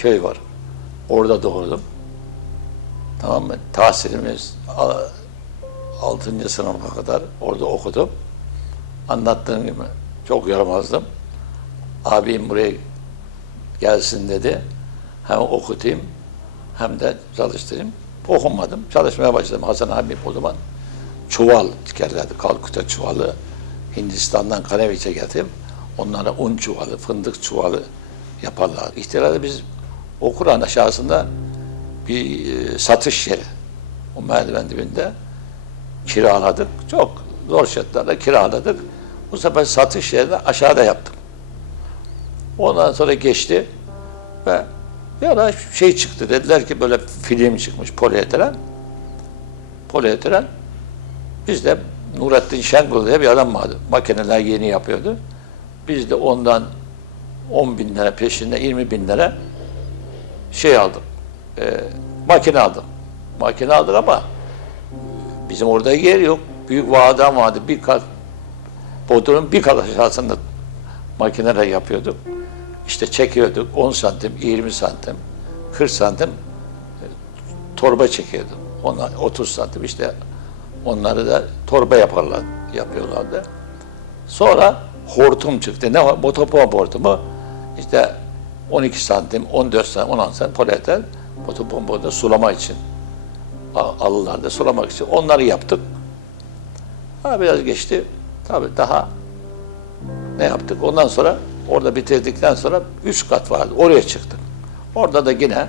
Köy var. Orada doğdum. Tamam mı? Tahsilimiz 6. sınıfa kadar orada okudum. Anlattığım gibi çok yaramazdım. Abim buraya gelsin dedi. Hem okutayım hem de çalıştırayım. Okumadım. Çalışmaya başladım. Hasan abim o zaman çuval dikerlerdi. Kalkuta çuvalı. Hindistan'dan Kaneviç'e getirip onlara un çuvalı, fındık çuvalı yaparlar. İhtilalde biz o Kur'an aşağısında bir e, satış yeri. O merdiven dibinde kiraladık. Çok zor şartlarda kiraladık. Bu sefer satış yerini aşağıda yaptım. Ondan sonra geçti ve bir ara şey çıktı. Dediler ki böyle film çıkmış polietilen. Polietilen. Biz de Nurettin Şengül diye bir adam vardı. Makineler yeni yapıyordu. Biz de ondan 10 bin lira peşinde 20 bin lira şey aldım. E, makine aldım. Makine aldık ama bizim orada yer yok. Büyük vaadan vardı. Bir kat Bodrum'un bir kat aşağısında makineler yapıyorduk. İşte çekiyorduk 10 santim, 20 santim, 40 santim e, torba çekiyorduk. Onlar 30 santim işte onları da torba yaparlar, yapıyorlardı. Sonra hortum çıktı. Ne? Motopomp hortumu. İşte 12 santim, 14 santim, 16 santim polieten motopompa sulama için a- alırlardı, sulamak için. Onları yaptık. Ha, biraz geçti. Tabii daha ne yaptık? Ondan sonra orada bitirdikten sonra üç kat vardı. Oraya çıktık. Orada da yine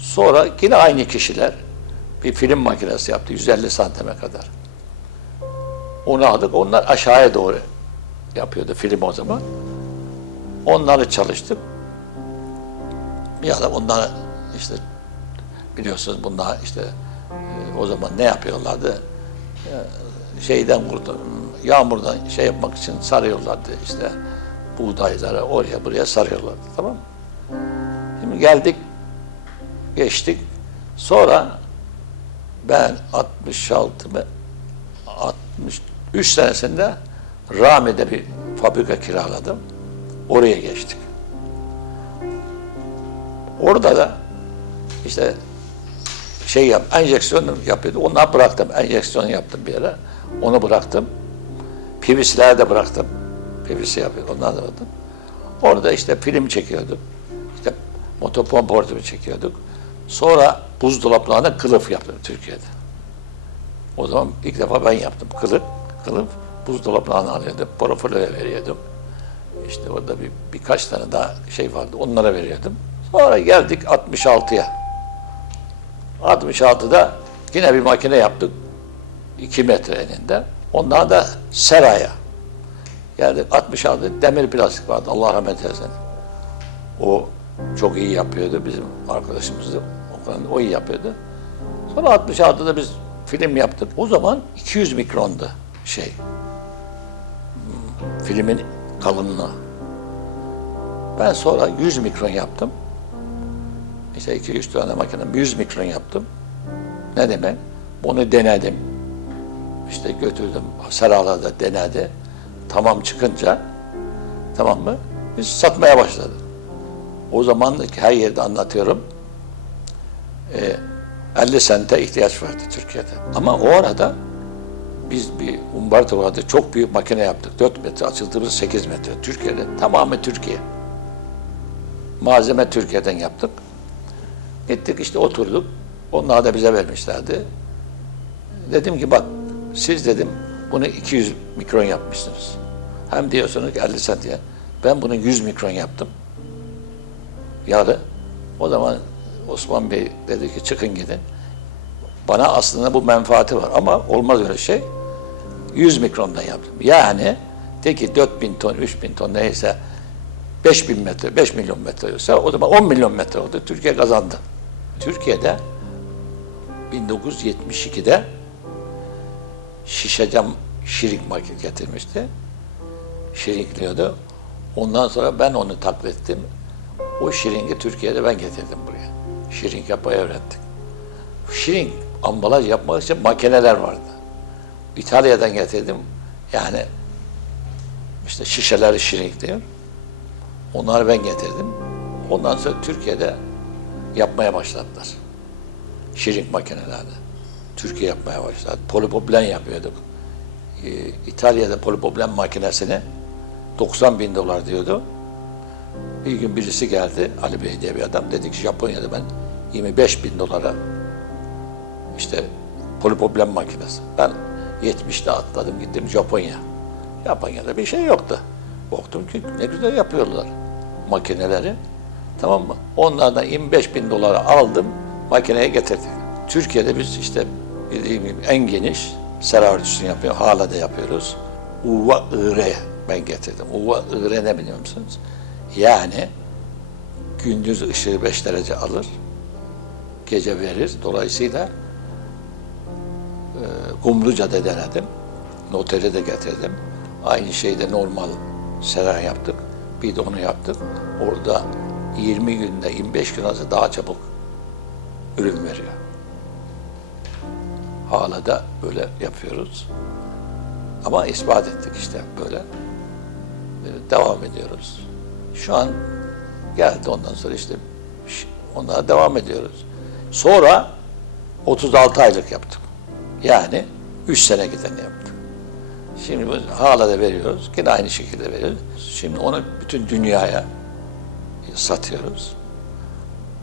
sonra yine aynı kişiler bir film makinesi yaptı 150 santime kadar. Onu aldık. Onlar aşağıya doğru yapıyordu film o zaman. Onları çalıştık. Bir adam onlara işte biliyorsunuz bunlar işte e, o zaman ne yapıyorlardı? Şeyden kurtul yağmurdan şey yapmak için sarıyorlardı işte buğdayları oraya buraya sarıyorlardı tamam mı? Şimdi geldik geçtik sonra ben 66 mı 63 senesinde Rami'de bir fabrika kiraladım. Oraya geçtik. Orada da işte şey yap, enjeksiyon yapıyordu. Onları bıraktım. Enjeksiyon yaptım bir yere. Onu bıraktım. PVC'leri de bıraktım. PVC yapıyor. Onları da bıraktım. Orada işte film çekiyorduk. İşte motopomp hortumu çekiyorduk. Sonra buzdolaplarına kılıf yaptım Türkiye'de. O zaman ilk defa ben yaptım. Kılıf, kılıf buzdolaplarına alıyordum. Profilöre veriyordum. İşte orada bir, birkaç tane daha şey vardı. Onlara veriyordum. Sonra geldik 66'ya. 66'da yine bir makine yaptık. 2 metre eninde. Ondan da seraya. Geldik 66 demir plastik vardı. Allah rahmet eylesin. O çok iyi yapıyordu bizim arkadaşımızdı. O, kadar- o iyi yapıyordu. Sonra 66'da biz film yaptık. O zaman 200 mikrondu şey. Hmm, Filmin kalınlığı. Ben sonra 100 mikron yaptım. İşte 2-3 tane makinem 100 mikron yaptım. Ne demek? Bunu denedim. İşte götürdüm. Seralarda denedi. Tamam çıkınca tamam mı? Biz satmaya başladık. O zaman her yerde anlatıyorum. Ee, 50 sente ihtiyaç vardı Türkiye'de. Ama o arada biz bir Umbarto vardı. Çok büyük makine yaptık. 4 metre açıldığımız 8 metre. Türkiye'de. Tamamı Türkiye. Malzeme Türkiye'den yaptık. Gittik işte oturduk. Onlar da bize vermişlerdi. Dedim ki bak siz dedim bunu 200 mikron yapmışsınız. Hem diyorsunuz ki 50 santiye. Ben bunu 100 mikron yaptım. Yarı. O zaman Osman Bey dedi ki çıkın gidin. Bana aslında bu menfaati var ama olmaz öyle şey. 100 mikrondan yaptım. Yani de ki 4000 ton, 3000 ton neyse 5000 metre, 5 milyon metre ise o zaman 10 milyon metre oldu. Türkiye kazandı. Türkiye'de 1972'de şişe cam şirik makine getirmişti. Şirinkliyordu. Ondan sonra ben onu taklit ettim. O şiringi Türkiye'de ben getirdim buraya. Şirink yapmayı öğrettik. Şirink ambalaj yapmak için makineler vardı. İtalya'dan getirdim. Yani işte şişeleri şirinkliyor. Onları ben getirdim. Ondan sonra Türkiye'de yapmaya başladılar. Şirin makinelerini. Türkiye yapmaya başladı. Polipoplen yapıyorduk. Ee, İtalya'da polipoplen makinesini 90 bin dolar diyordu. Bir gün birisi geldi, Ali Bey diye bir adam. Dedi ki Japonya'da ben 25 bin dolara işte polipoplen makinesi. Ben 70'te atladım gittim Japonya. Japonya'da bir şey yoktu. Baktım ki ne güzel yapıyorlar makineleri. Tamam mı? Onlardan 25 bin dolara aldım, makineye getirdik. Türkiye'de biz işte bildiğim gibi en geniş sera örtüsünü yapıyor, hala da yapıyoruz. Uva ığre ben getirdim. Uva ığre ne biliyor musunuz? Yani gündüz ışığı 5 derece alır, gece verir. Dolayısıyla Kumluca'da denedim. Noteri de getirdim. Aynı şeyde normal sera yaptık. Bir de onu yaptık. Orada 20 günde 25 gün arası daha çabuk ürün veriyor. Hala da böyle yapıyoruz. Ama ispat ettik işte böyle. Ee, Devam ediyoruz. Şu an geldi ondan sonra işte onlara devam ediyoruz. Sonra 36 aylık yaptık. Yani 3 sene giden yaptık. Şimdi biz hala da veriyoruz. Yine aynı şekilde veriyoruz. Şimdi onu bütün dünyaya satıyoruz.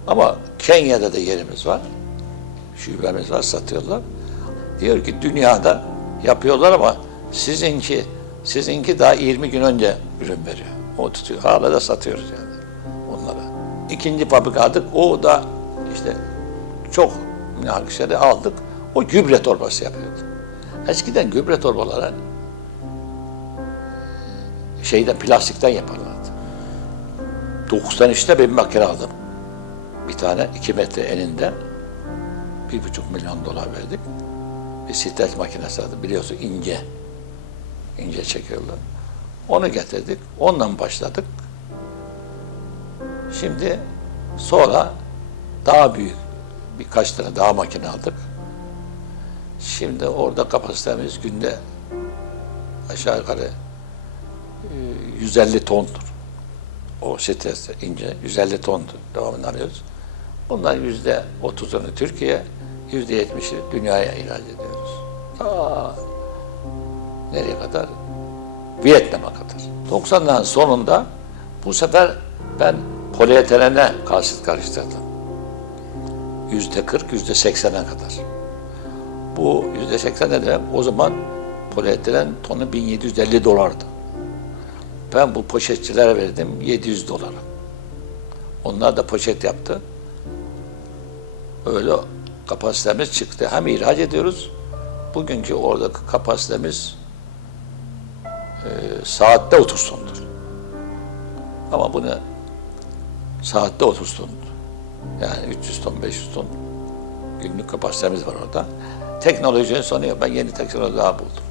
Ama Kenya'da da yerimiz var. Şubemiz var, satıyorlar. Diyor ki dünyada yapıyorlar ama sizinki sizinki daha 20 gün önce ürün veriyor. O tutuyor. Hala da satıyoruz yani onlara. İkinci fabrika aldık. O da işte çok münakaşede aldık. O gübre torbası yapıyordu. Eskiden gübre torbaları şeyden plastikten yaparlardı. 93'te ben bir makine aldım. Bir tane 2 metre eninde bir buçuk milyon dolar verdik. Bir stres makinesi aldım. Biliyorsun ince. ince çekiyorlar. Onu getirdik. Ondan başladık. Şimdi sonra daha büyük birkaç tane daha makine aldık. Şimdi orada kapasitemiz günde aşağı yukarı e, 150 tondur. O stresli ince 150 tondur. Devamını alıyoruz. Bundan yüzde 30'unu Türkiye, yüzde 70'i dünyaya ihraç ediyoruz. Ta nereye kadar? Vietnam'a kadar. 90'ların sonunda bu sefer ben polietilene karşıt karıştırdım. Yüzde 40, yüzde 80'e kadar. Bu yüzde 80 ne? O zaman polietilen tonu 1750 dolardı. Ben bu poşetçilere verdim 700 dolara. Onlar da poşet yaptı. Öyle kapasitemiz çıktı. Hem ihraç ediyoruz. Bugünkü oradaki kapasitemiz e, saatte 30 tondur. Ama bunu saatte 30 ton. Yani 300 ton, 500 ton günlük kapasitemiz var orada. Teknolojinin sonu yok. Ben yeni teknoloji daha buldum.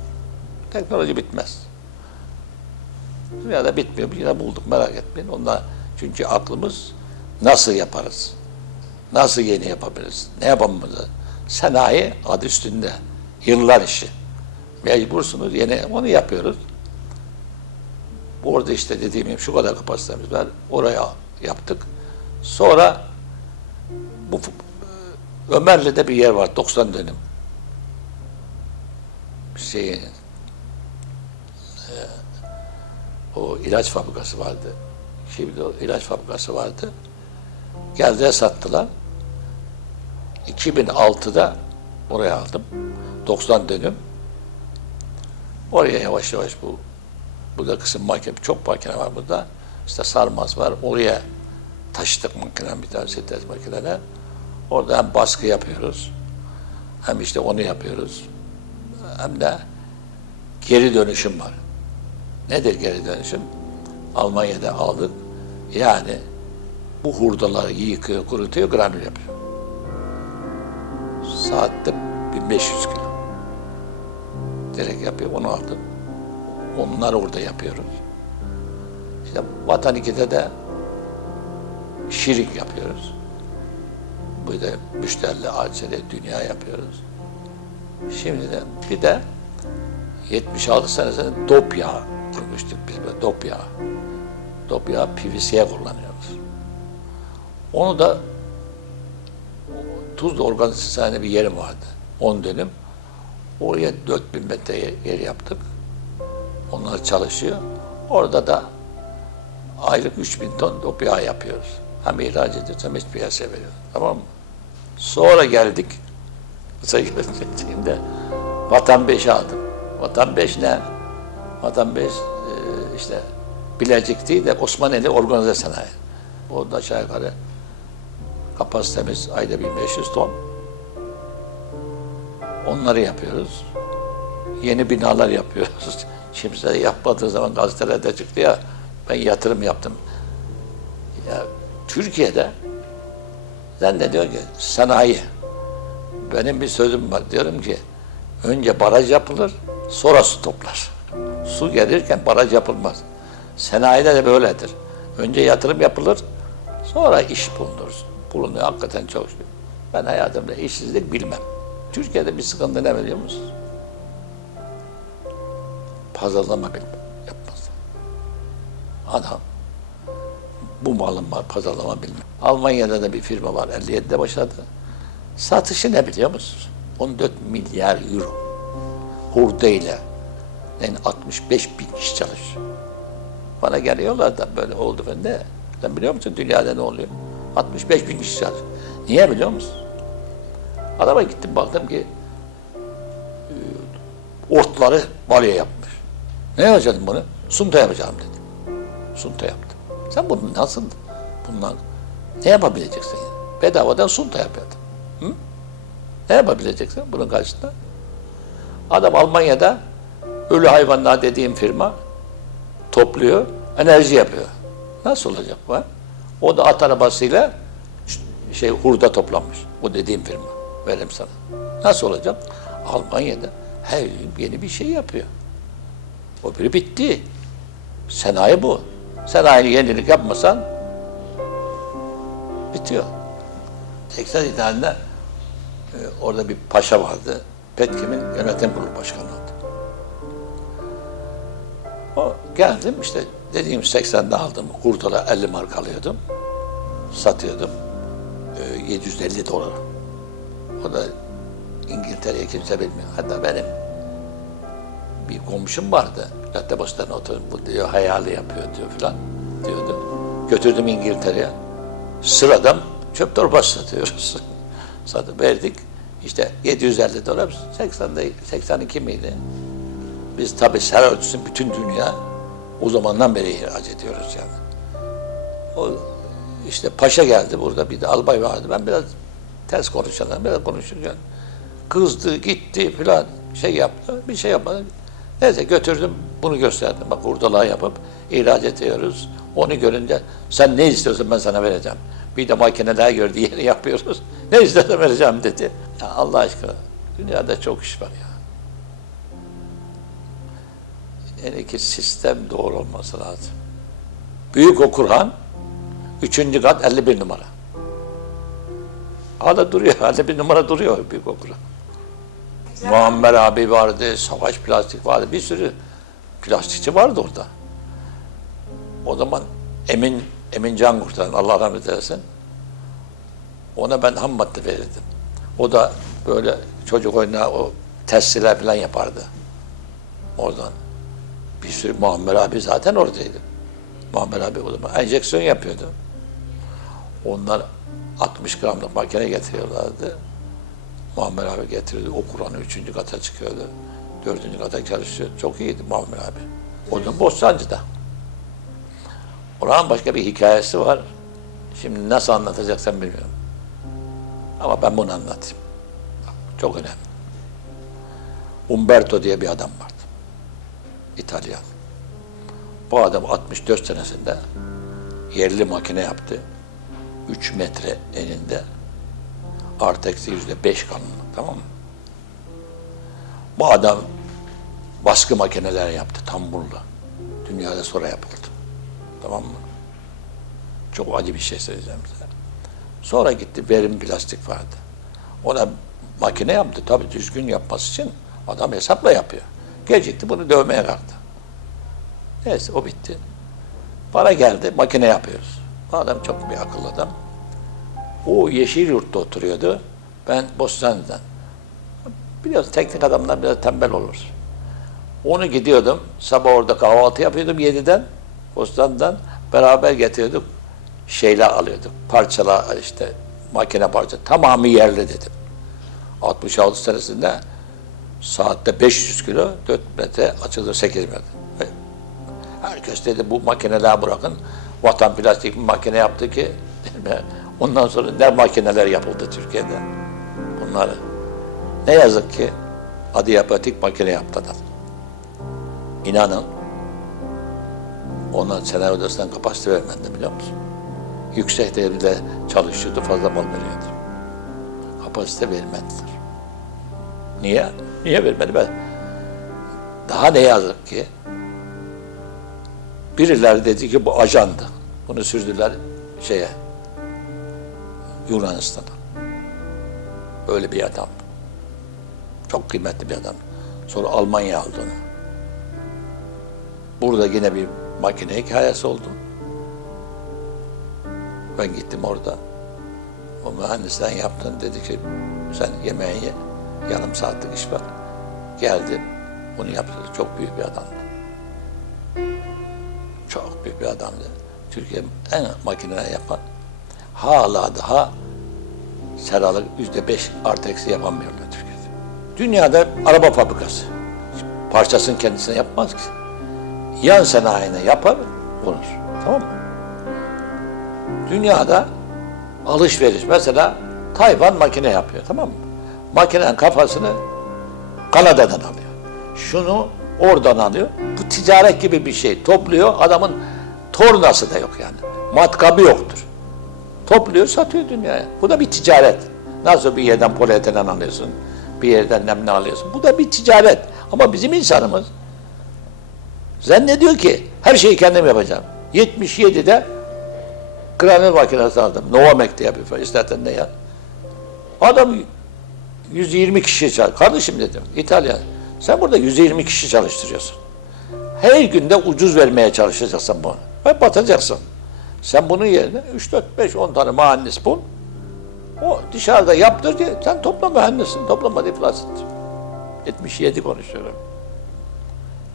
Teknoloji bitmez. Dünyada bitmiyor. Yine bulduk merak etmeyin. Onda çünkü aklımız nasıl yaparız? Nasıl yeni yapabiliriz? Ne yapamamızı? Sanayi adı üstünde. Yıllar işi. Mecbursunuz yeni onu yapıyoruz. Orada işte dediğim gibi şu kadar kapasitemiz var. Oraya yaptık. Sonra bu Ömerli'de bir yer var 90 dönüm. Şeyin e, o ilaç fabrikası vardı. Şimdi o ilaç fabrikası vardı. Geldiler sattılar. 2006'da oraya aldım. 90 dönüm. Oraya yavaş yavaş bu burada kısım makine, çok makine var burada. İşte sarmaz var. Oraya taşıdık makine bir tane stres makineler. Orada hem baskı yapıyoruz, hem işte onu yapıyoruz. Hem de geri dönüşüm var. Nedir geri dönüşüm? Almanya'da aldık. Yani bu hurdaları yıkıyor, kurutuyor, granül yapıyor. Saatte 1500 kilo. Direkt yapıyor, onu aldım. Onlar orada yapıyoruz. İşte Vatan 2'de de şirin yapıyoruz. Bu da müşteriyle acele dünya yapıyoruz. Şimdi de bir de 76 senesinde dop yağı kurmuştuk biz böyle dop yağı. toprağı PVC'ye kullanıyoruz. Onu da Tuzla organizasyonunda bir yerim vardı. 10 dönüm. Oraya 4000 metre yer- yaptık. Onlar çalışıyor. Orada da aylık 3000 ton toprağı yapıyoruz. Hem ihraç ediyoruz hem iç piyasaya veriyoruz. Tamam mı? Sonra geldik. Şimdi Vatan 5 aldım. Vatan 5 ne? Vatan 5 e, işte Bilecik değil de Osmaneli organize sanayi. O da aşağı yukarı kapasitemiz ayda 1500 ton. Onları yapıyoruz. Yeni binalar yapıyoruz. Kimse yapmadığı zaman gazetelerde çıktı ya ben yatırım yaptım. Ya Türkiye'de zannediyor ki sanayi. Benim bir sözüm var diyorum ki önce baraj yapılır sonra su toplar. Su gelirken baraj yapılmaz. Sanayide de böyledir. Önce yatırım yapılır sonra iş bulunur. Bulunuyor hakikaten çok şükür. Ben hayatımda işsizlik bilmem. Türkiye'de bir sıkıntı ne biliyor musunuz? Pazarlama bilmem. Yapmaz. Adam bu malın var, pazarlama bilmem. Almanya'da da bir firma var, 57'de başladı. Satışı ne biliyor musunuz? 14 milyar euro. Hurdayla. Yani 65 bin kişi çalışıyor. Bana geliyorlar da böyle oldu ben de. Sen biliyor musun dünyada ne oluyor? 65 bin kişi çalışıyor. Niye biliyor musun? Adama gittim baktım ki e, ortları balya yapmış. Ne yapacaksın bunu? Sunta yapacağım dedi. Sunta yaptı. Sen bunu nasıl bundan ne yapabileceksin yani? Bedavadan sunta yapıyordun. Hı? Ne yapabileceksin bunun karşısında? Adam Almanya'da ölü hayvanlar dediğim firma topluyor, enerji yapıyor. Nasıl olacak bu? O da at arabasıyla şey hurda toplanmış. O dediğim firma. Verim sana. Nasıl olacak? Almanya'da her gün yeni bir şey yapıyor. O biri bitti. Sanayi bu. Sanayi yenilik yapmasan bitiyor. 80 ithalinde e, orada bir paşa vardı. Petkim'in yönetim kurulu başkanı oldu. O geldim işte dediğim 80'de aldım. Hurdalar 50 mark alıyordum. Satıyordum. E, 750 dolara. O da İngiltere'ye kimse bilmiyor. Hatta benim bir komşum vardı. Caddebostan'a oturup bu diyor hayali yapıyor diyor filan diyordu. Götürdüm İngiltere'ye. Sıradan çöp torbası satıyoruz. Satıp verdik. İşte 750 dolar 80'de 82 miydi? Biz tabii ser ölçüsün bütün dünya o zamandan beri ihraç ediyoruz yani. O işte paşa geldi burada bir de albay vardı. Ben biraz ters konuşanlar biraz konuşurken kızdı gitti filan şey yaptı bir şey yapmadı. Neyse götürdüm bunu gösterdim. Bak hurdalığa yapıp ihraç ediyoruz. Onu görünce sen ne istiyorsun ben sana vereceğim. Bir de makineler gördü yeni yapıyoruz. Ne istersen vereceğim dedi. Ya Allah aşkına dünyada çok iş var ya. Yani ki sistem doğru olması lazım. Büyük Okurhan, üçüncü kat 51 numara. Hala duruyor, 51 numara duruyor Büyük Okurhan. Muammer abi vardı, Savaş Plastik vardı, bir sürü plastikçi vardı orada. O zaman Emin Emin Can Kurtaran, Allah rahmet eylesin. Ona ben ham madde verirdim. O da böyle çocuk oyuna o testiler falan yapardı. Oradan. Bir sürü Muammer abi zaten oradaydı. Muammer abi o zaman enjeksiyon yapıyordu. Onlar 60 gramlık makine getiriyorlardı. Muammer abi getiriyordu. O Kur'an'ı üçüncü kata çıkıyordu. Dördüncü kata çalışıyor. Çok iyiydi Muammer abi. O da Bostancı'da. Oranın başka bir hikayesi var. Şimdi nasıl anlatacaksam bilmiyorum. Ama ben bunu anlatayım. Çok önemli. Umberto diye bir adam vardı. İtalyan. Bu adam 64 senesinde yerli makine yaptı. 3 metre eninde artı eksi yüzde beş kalınlık tamam mı? Bu adam baskı makineler yaptı tamburlu. Dünyada sonra yapıldı. Tamam mı? Çok acı bir şey söyleyeceğim size. Sonra gitti verim plastik vardı. Ona makine yaptı. Tabii düzgün yapması için adam hesapla yapıyor. Gecikti bunu dövmeye kalktı. Neyse o bitti. Bana geldi, makine yapıyoruz. Bu adam çok bir akıllı adam. O Yeşilyurt'ta oturuyordu. Ben Bostancı'dan. Biliyorsun teknik adamlar biraz tembel olur. Onu gidiyordum. Sabah orada kahvaltı yapıyordum 7'den. Bostan'dan. Beraber getiriyorduk. Şeyler alıyorduk. Parçalar işte makine parça. Tamamı yerli dedim. 66 senesinde saatte 500 kilo 4 metre açılır 8 metre. Herkes dedi bu makineler bırakın. Vatan plastik bir makine yaptı ki ondan sonra ne makineler yapıldı Türkiye'de. Bunları. Ne yazık ki adiyapatik makine yaptı adam. İnanın ona senaryo odasından kapasite vermedi biliyor musun? Yüksek devirde çalışıyordu fazla mal veriyordu. Kapasite vermediler. Niye? Niye vermedi ben? Daha ne yazık ki birileri dedi ki bu ajandı. Bunu sürdüler şeye Yunanistan'a. Öyle bir adam. Çok kıymetli bir adam. Sonra Almanya aldı onu. Burada yine bir makine hikayesi oldu. Ben gittim orada. O mühendisten yaptın dedi ki sen yemeğini ye. Yarım saatlik iş var. Geldi. Bunu yaptı. Çok büyük bir adamdı. Çok büyük bir adamdı. Türkiye en makineler yapan hala daha seralık yüzde beş artı eksi yapamıyorlar Türkiye'de. Dünyada araba fabrikası. Parçasını kendisine yapmaz ki. Yan sanayine yapar, konur. Tamam mı? Dünyada alışveriş. Mesela Tayvan makine yapıyor tamam mı? Makinenin kafasını Kanada'dan alıyor. Şunu oradan alıyor. Bu ticaret gibi bir şey. Topluyor. Adamın tornası da yok yani. Matkabı yoktur. Topluyor, satıyor dünyaya. Bu da bir ticaret. Nasıl bir yerden polietilen alıyorsun, bir yerden nemli alıyorsun. Bu da bir ticaret. Ama bizim insanımız zannediyor ki her şeyi kendim yapacağım. 77'de granül makinesi aldım. Novamek diye bir. İstersen ne ya. Adam 120 kişi çalıştırıyor. Kardeşim dedim İtalya. Sen burada 120 kişi çalıştırıyorsun. Her günde ucuz vermeye çalışacaksın bunu. Ve batacaksın. Sen bunun yerine 3, 4, 5, 10 tane mühendis bul. O dışarıda yaptır diye sen topla mühendisin. Toplama iflas et. 77 konuşuyorum.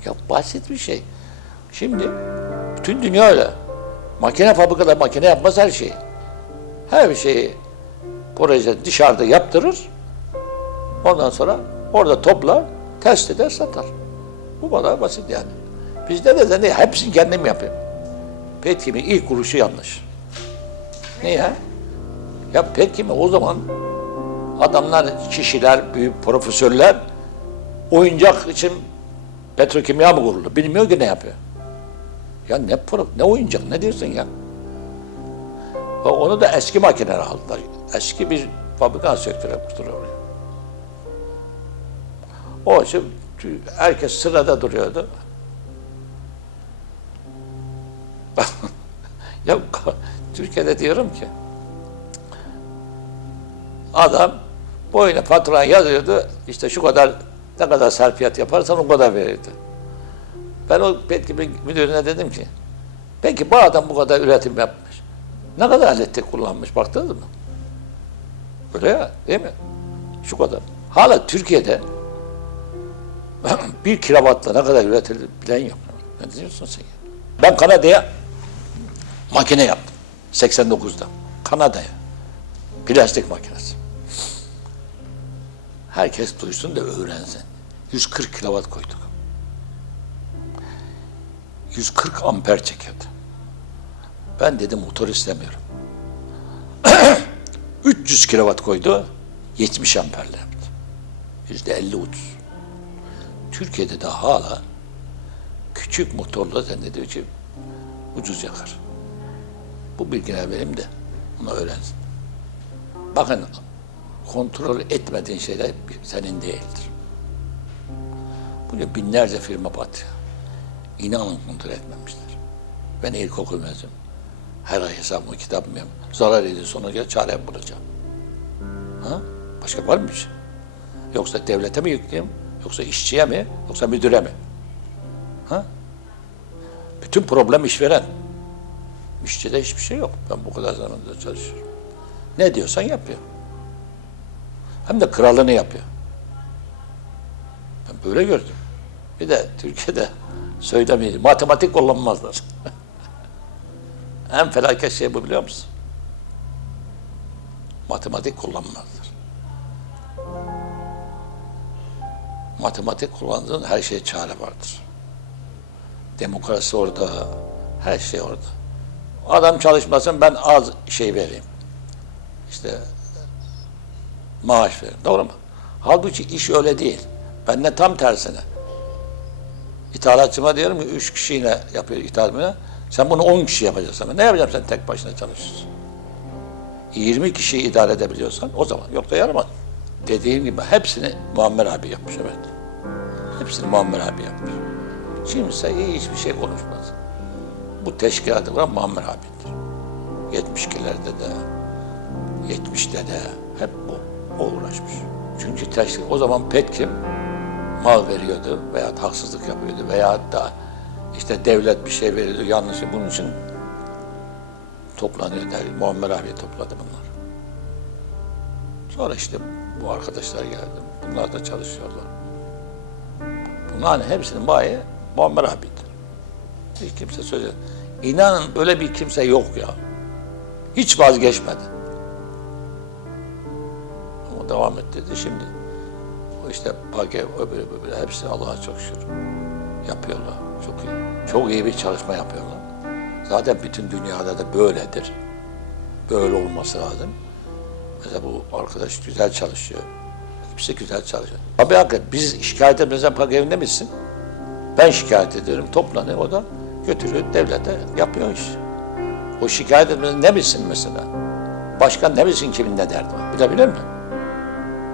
Ya basit bir şey. Şimdi bütün dünya öyle. Makine fabrikada makine yapmaz her şeyi. Her şeyi proje dışarıda yaptırır. Ondan sonra orada toplar, test eder, satar. Bu kadar basit yani. Bizde de, de ne, hepsini kendim yapıyorum. Petkim'in ilk kuruşu yanlış. Niye? Ya Petkim'i o zaman adamlar, kişiler, büyük profesörler oyuncak için petrokimya mı kuruldu? Bilmiyor ki ne yapıyor. Ya ne pro, ne oyuncak, ne diyorsun ya? Ve onu da eski makineler aldılar. Eski bir fabrika söktüre kurdular. O için herkes sırada duruyordu. ya Türkiye'de diyorum ki adam boyuna fatura yazıyordu. işte şu kadar ne kadar serfiyat yaparsan o kadar verirdi. Ben o Petkim'in müdürüne dedim ki peki bu adam bu kadar üretim yapmış. Ne kadar elektrik kullanmış baktınız mı? Öyle ya değil mi? Şu kadar. Hala Türkiye'de bir kilovatla ne kadar üretilir bilen yok. Ne diyorsun sen ya? Ben Kanada'ya makine yaptım. 89'da. Kanada'ya. Plastik makinesi. Herkes duysun da öğrensin. 140 kilowatt koyduk. 140 amper çekiyordu. Ben dedim motor istemiyorum. 300 kilowatt koydu. 70 amperle yaptı. Yüzde 50 ucuz. Türkiye'de de hala küçük motorla zannediyor ki ucuz yakar. Bu bilgiler benim de onu öğrensin. Bakın kontrol etmediğin şeyler senin değildir. Bugün binlerce firma batıyor. İnanın kontrol etmemişler. Ben ilkokul mezunum. Her ay hesabımı kitabımı yapıyorum. Zarar edin sonra gel çare bulacağım. Ha? Başka var mı bir şey? Yoksa devlete mi yükleyeyim? Yoksa işçiye mi? Yoksa müdüre mi? Ha? Bütün problem işveren. İşçide hiçbir şey yok. Ben bu kadar zamandır çalışıyorum. Ne diyorsan yapıyor. Hem de kralını yapıyor. Ben böyle gördüm. Bir de Türkiye'de söylemeyi, matematik kullanmazlar. en felaket şey bu biliyor musun? Matematik kullanmazlar. Matematik kullandığın her şeye çare vardır. Demokrasi orada, her şey orada. Adam çalışmasın ben az şey vereyim. İşte maaş verin. Doğru mu? Halbuki iş öyle değil. Ben de tam tersine. İthalatçıma diyorum ki üç kişiyle yapıyor ithalatını. Sen bunu on kişi yapacaksın. Ne yapacaksın sen tek başına çalışırsın. 20 kişiyi idare edebiliyorsan o zaman. Yok da yaramaz. Dediğim gibi hepsini Muammer abi yapmış evet. Hepsini Muammer abi yapmış. Kimse iyi hiçbir şey konuşmaz. Bu teşkilatı kuran Muammer abidir. 72'lerde de, 70'te de hep bu. O uğraşmış. Çünkü teşkil, o zaman Petkim mal veriyordu veya haksızlık yapıyordu veya da işte devlet bir şey veriyordu yanlış. Bunun için toplanıyor der. Muammer abi topladı bunlar. Sonra işte bu arkadaşlar geldi. Bunlar da çalışıyorlar. Bunların hepsinin bayi Muammer abidir. Hiç kimse söylüyor. İnanın böyle bir kimse yok ya. Hiç vazgeçmedi. Ama devam et dedi şimdi. İşte Page, öbürü öbürü hepsi Allah'a çok şükür. Yapıyorlar. Çok iyi. Çok iyi bir çalışma yapıyorlar. Zaten bütün dünyada da böyledir. Böyle olması lazım. Mesela bu arkadaş güzel çalışıyor. Hepsi güzel çalışıyor. Abi hakikaten biz şikayet etmezsen park evinde misin? Ben şikayet ediyorum. Toplanıyor o da götürüyor devlete yapıyor iş. O şikayet etmezsen ne bilsin mesela? Başkan ne bilsin kimin ne derdi var? Bilebilir mi?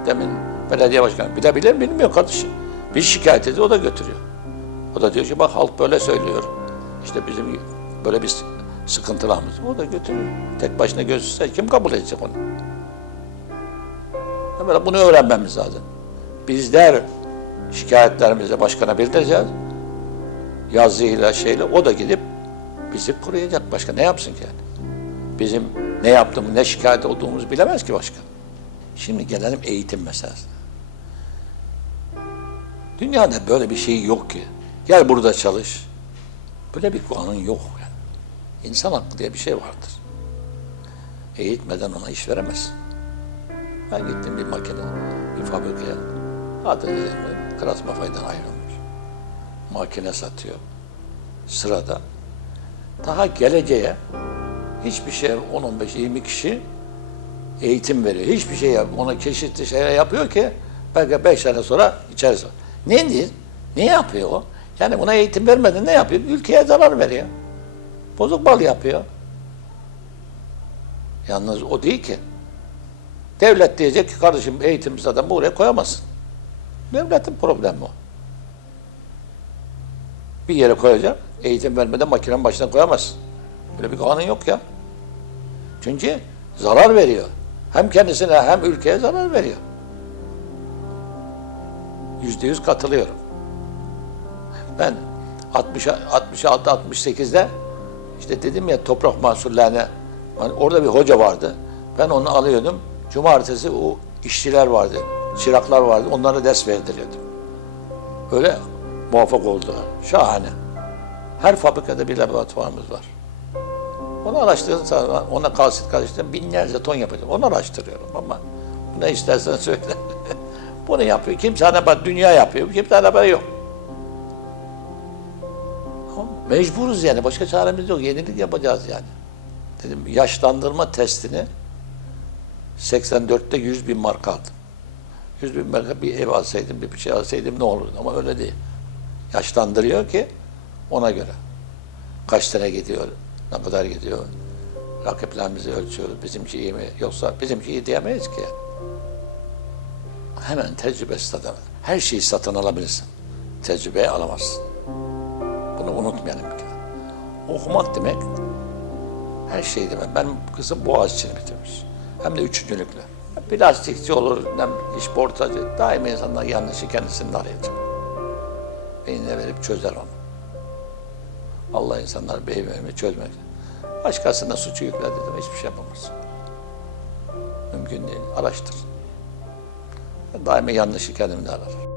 Demin belediye başkanı bilebilir mi? Bilmiyor kardeşim. Biz şikayet ediyor o da götürüyor. O da diyor ki bak halk böyle söylüyor. İşte bizim böyle bir sıkıntılarımız. O da götürüyor. Tek başına gözükse kim kabul edecek onu? Böyle bunu öğrenmemiz lazım. Bizler şikayetlerimizi başkana bildireceğiz. Yazıyla şeyle o da gidip bizi koruyacak. Başka ne yapsın ki yani? Bizim ne yaptığımız, ne şikayet olduğumuzu bilemez ki başkan. Şimdi gelelim eğitim meselesine. Dünyada böyle bir şey yok ki. Gel burada çalış. Böyle bir kanun yok yani. İnsan hakkı diye bir şey vardır. Eğitmeden ona iş veremezsin. Ben gittim bir makine, bir fabrikaya. Adı ne? Krasma faydan ayrılmış. Makine satıyor. Sırada. Daha geleceğe hiçbir şey 10-15-20 kişi eğitim veriyor. Hiçbir şey yap, ona çeşitli şeyler yapıyor ki belki 5 sene sonra içerisi. Nedir? Ne yapıyor o? Yani buna eğitim vermeden ne yapıyor? Ülkeye zarar veriyor. Bozuk bal yapıyor. Yalnız o değil ki. Devlet diyecek ki kardeşim eğitimsiz adamı buraya koyamazsın. Devletin problemi o. Bir yere koyacak, eğitim vermeden makinenin başına koyamazsın. Böyle bir kanun yok ya. Çünkü zarar veriyor. Hem kendisine hem ülkeye zarar veriyor. Yüzde yüz katılıyorum. Ben 60, 66, 68'de işte dedim ya toprak mahsullerine hani orada bir hoca vardı. Ben onu alıyordum. Cumartesi o işçiler vardı, çıraklar vardı. Onlara ders verdiriyordum. Öyle muvaffak oldular. Şahane. Her fabrikada bir laboratuvarımız var. Onu araştırdığın zaman ona kalsit karıştırdım. Binlerce ton yapacağım. Onu araştırıyorum ama ne istersen söyle. Bunu yapıyor. Kimse haber, dünya yapıyor. Kimse haber yok. Ama Mecburuz yani. Başka çaremiz yok. Yenilik yapacağız yani. Dedim yaşlandırma testini 84'te 100 bin marka aldım. 100 bin marka bir ev alsaydım, bir şey alsaydım ne olurdu ama öyle değil. Yaşlandırıyor ki ona göre. Kaç sene gidiyor, ne kadar gidiyor. Rakiplerimizi ölçüyoruz. Bizimki iyi mi? Yoksa bizimki iyi diyemeyiz ki. Hemen tecrübe satın. Her şeyi satın alabilirsin. Tecrübeyi alamazsın. Bunu unutmayalım kere. Okumak demek her şey demek. Benim kızım Boğaziçi'ni bitirmiş. Hem de üçüncülükle. Plastikçi olur, hem işportacı. Daima insanlar yanlışı kendisinde arayacak. Beynine verip çözer onu. Allah insanlar beynimi çözmek. Başkasına suçu yükle dedim. Hiçbir şey yapamaz. Mümkün değil. Araştır. Daima yanlışı kendimde arar.